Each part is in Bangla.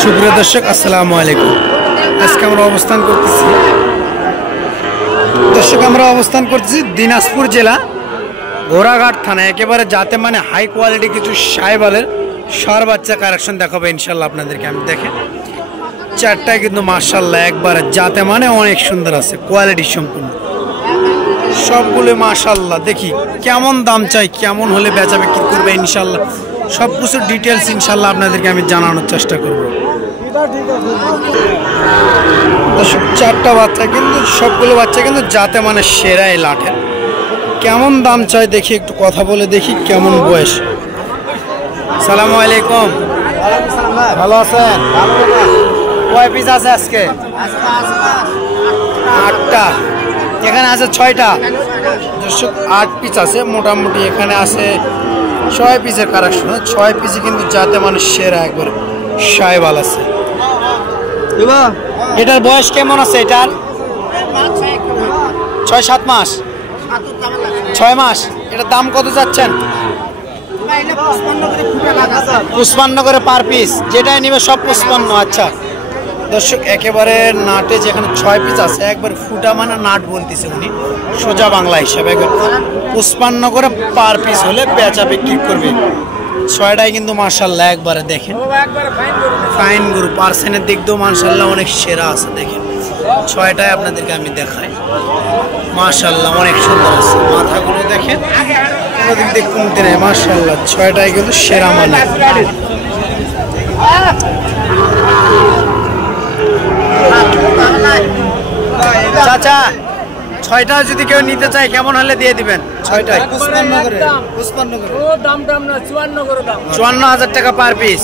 সুপ্রিয় দর্শক আসসালামু আলাইকুম। আজকে আমরা অবস্থান করতেছি দিনাজপুর জেলা ঘোড়াঘাট থানা, একেবারে যাতে মানে হাই কোয়ালিটি কিছু শাহিওয়ালের ষাঁড় বাচ্চা কালেকশন দেখাবো ইনশাল্লাহ আপনাদেরকে। আমি দেখেন চারটায় কিন্তু মাশাআল্লাহ একবারে যাতে মানে অনেক সুন্দর আছে, কোয়ালিটি সম্পূর্ণ সবগুলো মাশাআল্লাহ। দেখি কেমন দাম চাই, কেমন হলে বেচা বিক্রি করবে ইনশাল্লাহ সব কিছু ডিটেলস ইনশাল্লাহ আপনাদেরকে আমি জানানোর চেষ্টা করব। চারটা বাচ্চা কিন্তু সবগুলো বাচ্চা কিন্তু যাতে মানে সেরাই লাঠের। কেমন দাম চাই দেখি, একটু কথা বলে দেখি কেমন বয়স। সালামু আলাইকুম, ভালো আছেন? কয় পিস আছে আজকে? 8টা, এখানে আছে 6টা। 8 পিস আছে মোটামুটি, এখানে আছে 6 পিসের কালেকশন। 6 পিসে কিন্তু যাতে মানে সেরা একবার শাহিওয়াল আছে। এটার বয়স কেমন আছে? এটার 6-7 মাস, 6 মাস। এটার দাম কত যাচ্ছেন? 55 করে পার পিস, যেটাই নিবে সব 55। আচ্ছা দর্শক, একেবারে নাটে যেখানে 6 পিস আছে একবার ফুটা মানে নাট বলতেছে উনি, সোজা বাংলা হিসাবে 55 করে পার পিস হলে বেচা বিক্রি করবে। 6টাই কিন্তু মাশাআল্লাহ একবারে দেখেন ফাইন গরু, পার্সেন্টের দিক দিয়েও মাশাআল্লাহ অনেক সেরা আছে। দেখেন 6টাই আপনাদেরকে আমি দেখাই, মাশাআল্লাহ অনেক সুন্দর আছে। মাথাগুলো দেখেন কোনো দিক দিয়ে কমতে নেই, মাশাআল্লাহ 6টাই কিন্তু সেরা মানে। চাচা 6টা যদি কেউ নিতে চায় কেমন হলে দিয়ে দিবেন? 6টায় 54,000 টাকা পার পিস।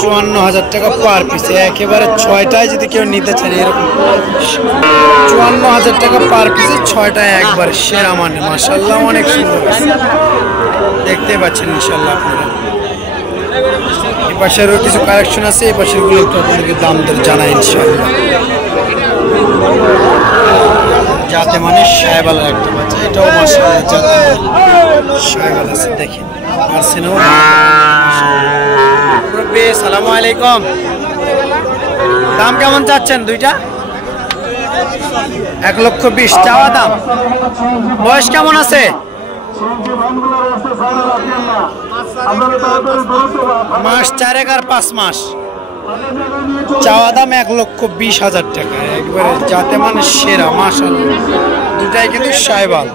54,000 টাকা পার পিস একেবারে 6টায় যদি কেউ নিতে চান এরকম 54,000 টাকা পার পিসে 6টায় একবার সেরা মানে মাশাআল্লাহ অনেক সুন্দর দেখতে পাচ্ছেন ইনশাআল্লাহ আপনারা। এই পাশেরও কিছু কালেকশন আছে, এই পাশের গুলো একটু আপনাদেরকে দাম দর জানাই ইনশাআল্লাহ। যাতে মানে শাহিওয়ালের একটা বাচ্চা, এটাও মাশাআল্লাহ যাতে শাহিওয়াল আছে। দেখেন আরসেনও। মুরব্বি আসসালামু আলাইকুম, দাম কেমন চাচ্ছেন? 2টা 1,20,000 চাওয়া দাম। বয়স কেমন আছে? মাস 4 আর 5 মাস। চাওয়া দাম 1,20,000 টাকা একবারে যাতে মানে সেরা মাশাআল্লাহ। 2টাই কিন্তু শাহিওয়াল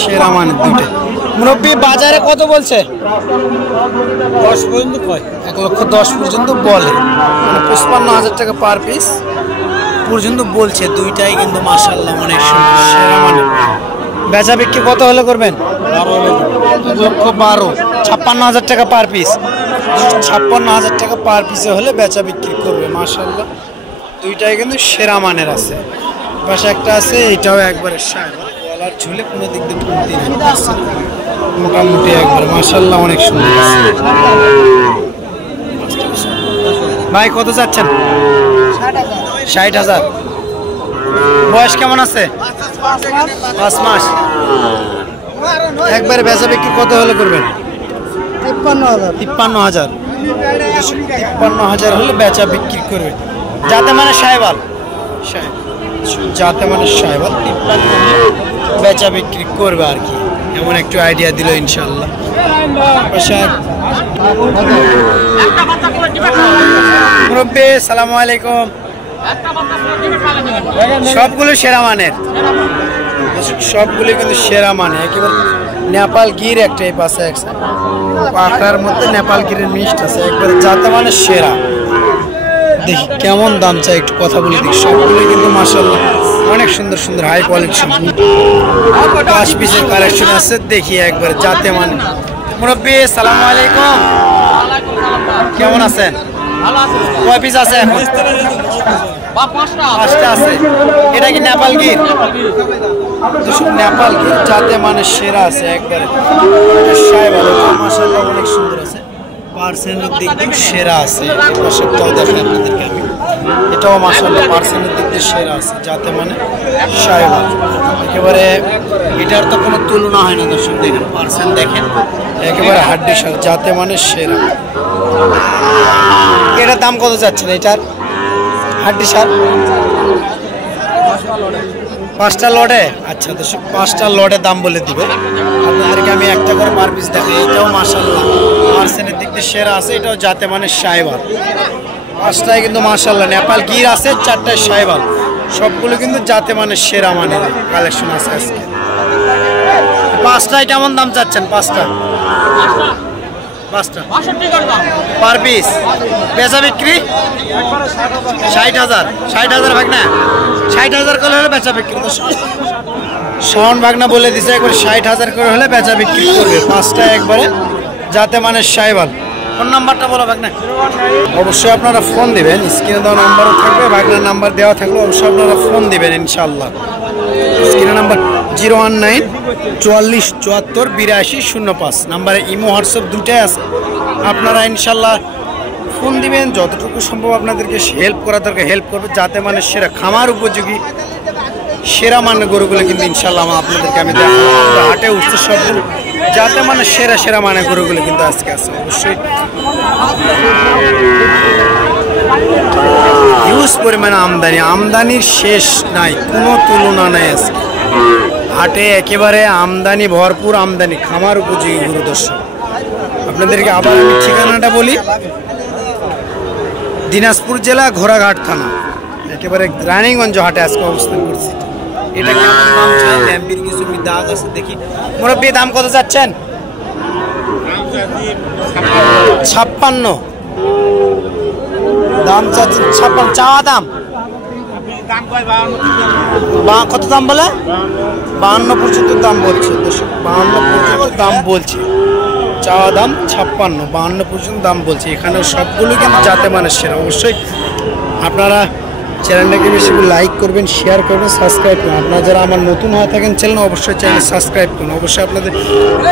সেরা মানে 2টাই। মুরব্বি বাজারে কত বলছে? 10 পর্যন্ত কয়, 1,10,000 পর্যন্ত বলে, মানে 55,000 টাকা পার পিস পর্যন্ত বলছে। 2টাই কিন্তু মাশাআল্লাহ অনেক সুন্দর সেরা মানে। বেচা বিক্রি কত হলে করবেন? 1,12,000, 56,000 টাকা পার পিস। 56,000 টাকা পার পিসে হলে বেচা বিক্রি করবে মাশাআল্লাহ। 2টাই কিন্তু সেরা মানের আছে। পাশে একটা আছে, এটাও একবারে শাহিওয়াল, গলার ঝুলে কোনো দিক দিয়ে কমতি নেই, মোটামুটি একবার মাশাআল্লাহ অনেক সুন্দর আছে। ভাই কত চাচ্ছেন? 60,000। বয়স কেমন আছে? 5 মাস। একবারে বেচা বিক্রি কত হলে করবেন? 53,000। 53,000 হলে বেচা বিক্রি করবে। যাতে মানে শাহিওয়াল, যাতে মানে শাহিওয়াল 53 বেচা বিক্রি করবে আর কি, এমন একটু আইডিয়া দিল ইনশাআল্লাহ। মুরব্বি আসসালামু আলাইকুম, সবগুলো সেরা মানের, সবগুলো কিন্তু সেরা মানে। একেবারে নেপাল গির একটা এই পাশে পাখার মধ্যে নেপাল গিরের মিষ্ট আছে, একবারে যাতে মানে সেরা। দেখি কেমন দাম চাই, একটু কথা বলে দেখি। সবগুলো কিন্তু মাশাআল্লাহ অনেক সুন্দর সুন্দর হাই কোয়ালিটি 5 পিসের কালেকশন আছে। দেখি একবার যাতে মানে। মুরব্বি আসসালামু আলাইকুম, কেমন আছেন? কয় পিস আছে এখন? 5টা আছে। এটা কি নেপাল গির? নেপাল গির যাতে মানে সেরা আছে একবারে শাহিওয়াল, মাশাআল্লাহ অনেক সুন্দর আছে, পার্সেন্টের দিক দিয়ে সেরা আছে। পাশেরটাও দেখেন আপনাদেরকে আমি, এটাও মাশাআল্লাহ পার্সেন্টের দিক দিয়ে সেরা আছে, যাতে মানে শাহিওয়াল একেবারে এটার তো কোনো তুলনা হয় না দর্শক। দেখেন পার্সেন্ট দেখেন একেবারে হাড্ডি সার, যাতে মানে সেরা। এটার দাম কত যাচ্ছেন এটার হাড্ডি সার? 5টা লটে। আচ্ছা দর্শক 5টা লটে দাম বলে দিবে আপনাদেরকে। আমি একটা করে পার পিস দেখি। এটাও মাশাআল্লাহ পার্সেন্টের দিক দিয়ে সেরা আছে, এটাও যাতে মানে শাহিওয়াল। 5টায় কিন্তু মাশাআল্লাহ নেপাল গির আছে, 4টায় শাহিওয়াল, সবগুলো কিন্তু যাতে মানে সেরা মানের কালেকশন আছে আজকে। 5টায় কেমন দাম চাচ্ছেন? 5টা পার পিস বেচা বিক্রি 60,000 ভাগ না, 60,000 করে হলে বেচা বিক্রি। শাওন ভাগনা বলে দিছে একবার 60,000 করে হলে বেচা বিক্রি করবে। 5টা একবারে যাতে মানে শাহিওয়াল। ফোন নাম্বারটা বলো ভাগনা। অবশ্যই আপনারা ফোন দিবেন, স্ক্রিনে দেওয়া নাম্বারও থাকবে, ভাগনার নাম্বার দেওয়া থাকলে অবশ্যই আপনারা ফোন দিবেন ইনশাআল্লাহ। স্ক্রিনে নাম্বার 019 44 74 82 05 নাম্বারে ইমো হোয়াটসঅ্যাপ দুটাই আছে। আপনারা ইনশাআল্লাহ ফোন দিবেন, যতটুকু সম্ভব আপনাদেরকে হেল্প করা দরকার হেল্প করবে, যাতে মানে সেরা খামার উপযোগী সেরা মানের গরুগুলো কিন্তু ইনশাআল্লাহ আপনাদেরকে আমি দেখাবো। হাটে উঠছে সবগুলো যাতে মানে সেরা মানের গরুগুলো কিন্তু আজকে আছে। অবশ্যই হিউজ পরিমাণে আমদানির শেষ নাই, কোনো তুলনা নাই আজকে হাটে। একেবারে আমদানি ভরপুর, আমদানি খামার উপযোগী গরু। দর্শক আপনাদেরকে আবার আমি ঠিকানাটা বলি, দিনাজপুর জেলা ঘোড়াঘাট থানা, একেবারে রানীগঞ্জ হাটে আজকে অবস্থান করছি। এটা কেমন দাম চাই? ল্যাম্বির কিছু দাগ আছে দেখি। মুরব্বি দাম কত যাচ্ছেন? 56 দাম চাচ্ছেন। 56 চাওয়া দাম কত দাম বলে? 52 পর্যন্ত দাম বলছে। 52 পর্যন্ত দাম বলছে, চাওয়া দাম 56, 52 পর্যন্ত দাম বলছে। এখানে সবগুলো কিন্তু যাতে মানে সেরা। অবশ্যই আপনারা চ্যানেলটাকে বেশি লাইক করবেন, শেয়ার করবেন, সাবস্ক্রাইব করুন। আপনারা যারা আমার নতুন হয়ে থাকেন চ্যানেল, অবশ্যই চ্যানেল সাবস্ক্রাইব করুন। অবশ্যই আপনাদের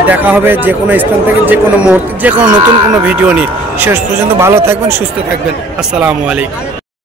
দেখা হবে যে কোনো স্থান থেকে, যে কোনো মুহূর্তে, যে কোনো নতুন কোনো ভিডিও নিয়ে। শেষ পর্যন্ত ভালো থাকবেন, সুস্থ থাকবেন। আসসালামু আলাইকুম।